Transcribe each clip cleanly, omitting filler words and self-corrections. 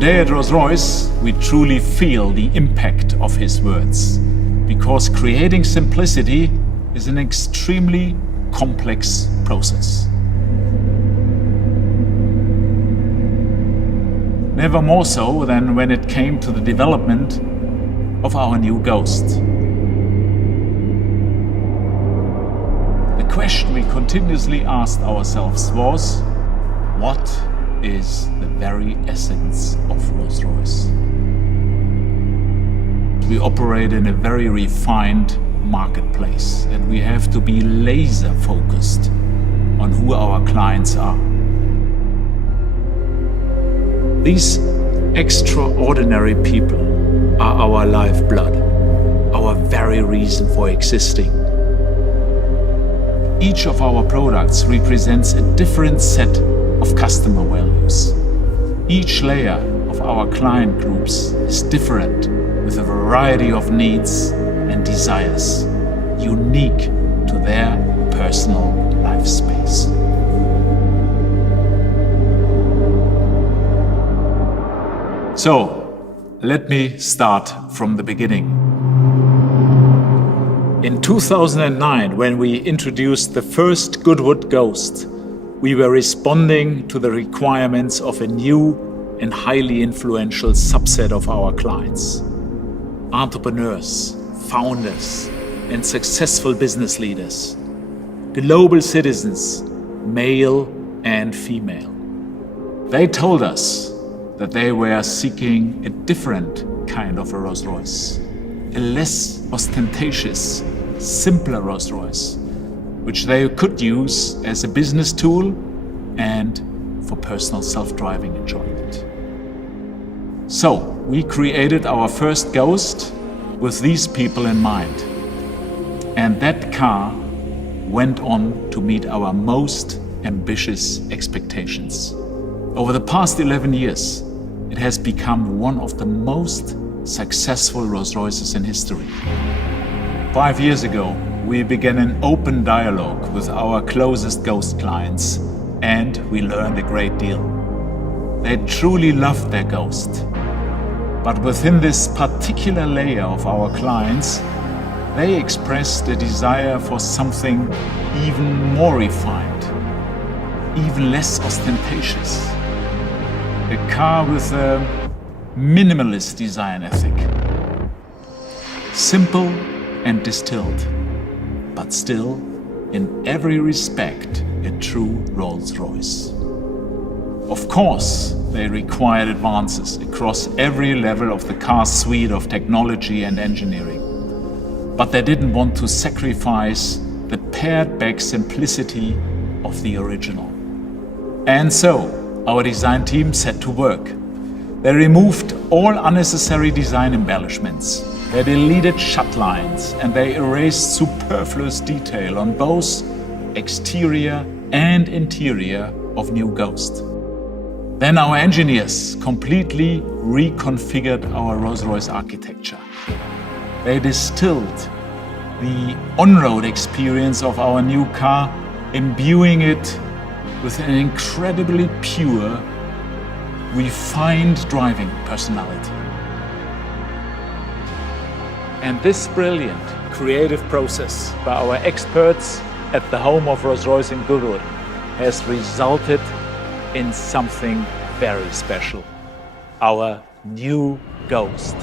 Today at Rolls-Royce, we truly feel the impact of his words, because creating simplicity is an extremely complex process. Never more so than when it came to the development of our new Ghost. The question we continuously asked ourselves was, what is the very essence of Rolls-Royce? We operate in a very refined marketplace, and we have to be laser focused on who our clients are. These extraordinary people are our lifeblood, our very reason for existing. Each of our products represents a different set of customer values. Each layer of our client groups is different, with a variety of needs and desires, unique to their personal life space. So, let me start from the beginning. In 2009, when we introduced the first Goodwood Ghost, we were responding to the requirements of a new and highly influential subset of our clients: entrepreneurs, founders, and successful business leaders, global citizens, male and female. They told us that they were seeking a different kind of a Rolls-Royce, a less ostentatious, simpler Rolls-Royce, which they could use as a business tool and for personal self-driving enjoyment. So we created our first Ghost with these people in mind. And that car went on to meet our most ambitious expectations. Over the past 11 years, it has become one of the most successful Rolls-Royces in history. 5 years ago, we began an open dialogue with our closest Ghost clients, and we learned a great deal. They truly loved their Ghost. But within this particular layer of our clients, they expressed a desire for something even more refined, even less ostentatious. A car with a minimalist design ethic. Simple and distilled, but still, in every respect, a true Rolls-Royce. Of course, they required advances across every level of the car's suite of technology and engineering. But they didn't want to sacrifice the pared-back simplicity of the original. And so, our design team set to work. They removed all unnecessary design embellishments. They deleted shut lines, and they erased superfluous detail on both exterior and interior of new Ghost. Then our engineers completely reconfigured our Rolls-Royce architecture. They distilled the on-road experience of our new car, imbuing it with an incredibly pure, refined driving personality. And this brilliant creative process by our experts at the home of Rolls-Royce in Goodwood has resulted in something very special: our new Ghost.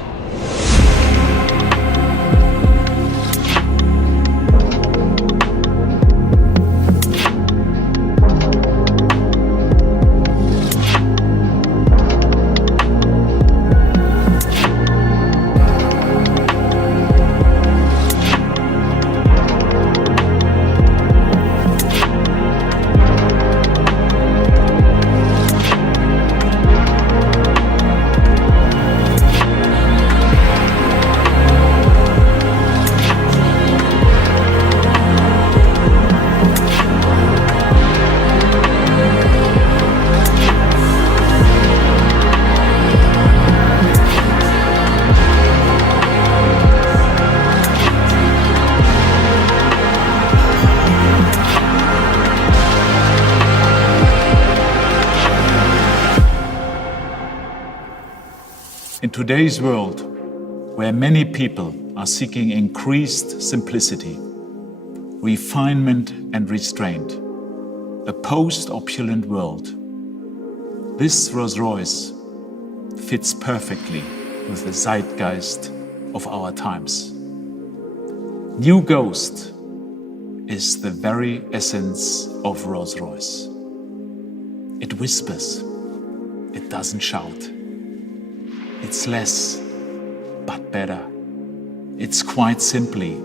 In today's world, where many people are seeking increased simplicity, refinement and restraint, a post-opulent world, this Rolls-Royce fits perfectly with the zeitgeist of our times. New Ghost is the very essence of Rolls-Royce. It whispers, it doesn't shout. It's less, but better. It's quite simply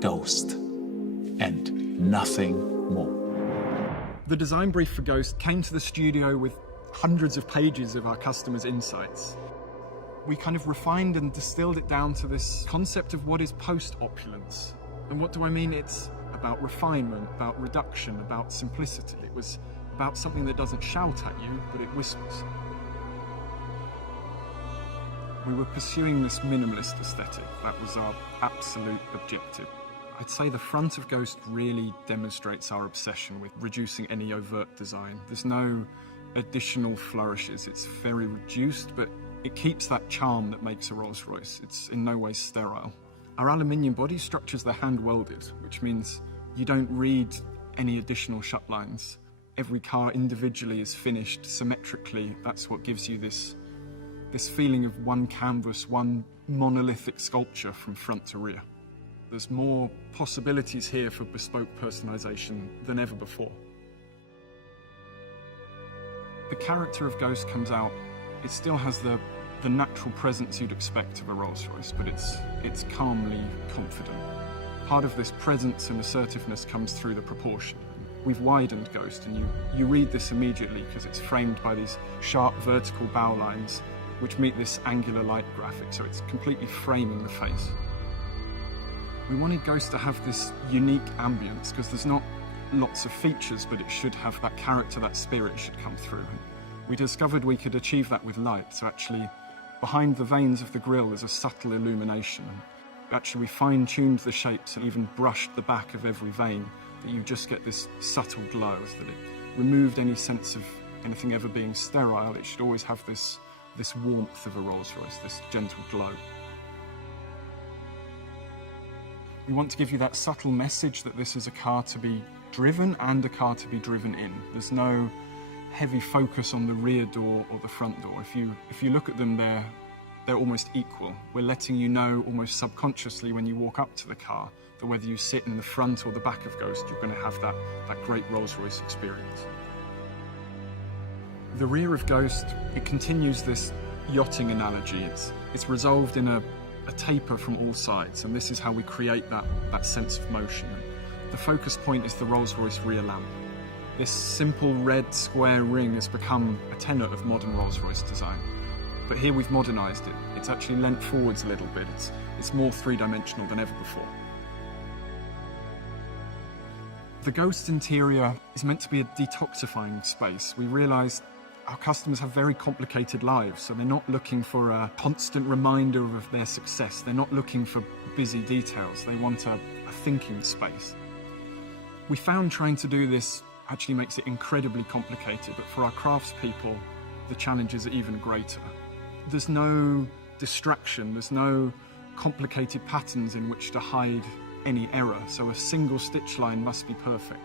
Ghost and nothing more. The design brief for Ghost came to the studio with hundreds of pages of our customers' insights. We kind of refined and distilled it down to this concept of what is post-opulence. And what do I mean? It's about refinement, about reduction, about simplicity. It was about something that doesn't shout at you, but it whispers. We were pursuing this minimalist aesthetic. That was our absolute objective. I'd say the front of Ghost really demonstrates our obsession with reducing any overt design. There's no additional flourishes. It's very reduced, but it keeps that charm that makes a Rolls-Royce. It's in no way sterile. Our aluminium body structures, they're hand-welded, which means you don't read any additional shut lines. Every car individually is finished symmetrically. That's what gives you this feeling of one canvas, one monolithic sculpture from front to rear. There's more possibilities here for bespoke personalization than ever before. The character of Ghost comes out. It still has the natural presence you'd expect of a Rolls-Royce, but it's calmly confident. Part of this presence and assertiveness comes through the proportion. We've widened Ghost, and you read this immediately because it's framed by these sharp vertical bow lines which meet this angular light graphic, so it's completely framing the face. We wanted Ghost to have this unique ambience because there's not lots of features, but it should have that character, that spirit should come through. And we discovered we could achieve that with light, so actually behind the veins of the grille there's a subtle illumination. Actually we fine-tuned the shapes and even brushed the back of every vein, that you just get this subtle glow, that it removed any sense of anything ever being sterile. It should always have this warmth of a Rolls-Royce, this gentle glow. We want to give you that subtle message that this is a car to be driven and a car to be driven in. There's no heavy focus on the rear door or the front door. If you look at them, they're almost equal. We're letting you know almost subconsciously when you walk up to the car that whether you sit in the front or the back of Ghost, you're going to have that great Rolls-Royce experience. The rear of Ghost, it continues this yachting analogy. It's resolved in a taper from all sides, and this is how we create that sense of motion. The focus point is the Rolls-Royce rear lamp. This simple red square ring has become a tenet of modern Rolls-Royce design. But here we've modernised it. It's actually leant forwards a little bit. It's more three-dimensional than ever before. The Ghost interior is meant to be a detoxifying space. We realised our customers have very complicated lives, so they're not looking for a constant reminder of their success. They're not looking for busy details. They want a thinking space. We found trying to do this actually makes it incredibly complicated, but for our craftspeople, the challenges are even greater. There's no distraction, there's no complicated patterns in which to hide any error, so a single stitch line must be perfect.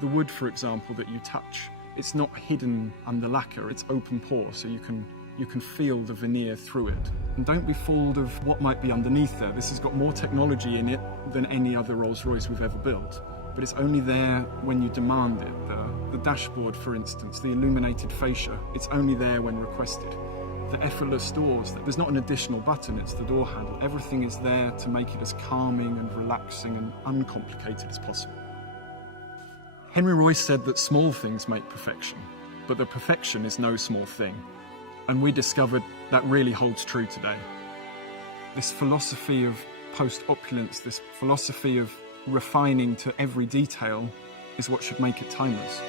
The wood, for example, that you touch, it's not hidden under lacquer, it's open pore, so you can feel the veneer through it. And don't be fooled of what might be underneath there. This has got more technology in it than any other Rolls-Royce we've ever built. But it's only there when you demand it. The dashboard, for instance, the illuminated fascia, it's only there when requested. The effortless doors, there's not an additional button, it's the door handle. Everything is there to make it as calming and relaxing and uncomplicated as possible. Henry Royce said that small things make perfection, but that perfection is no small thing. And we discovered that really holds true today. This philosophy of post-opulence, this philosophy of refining to every detail is what should make it timeless.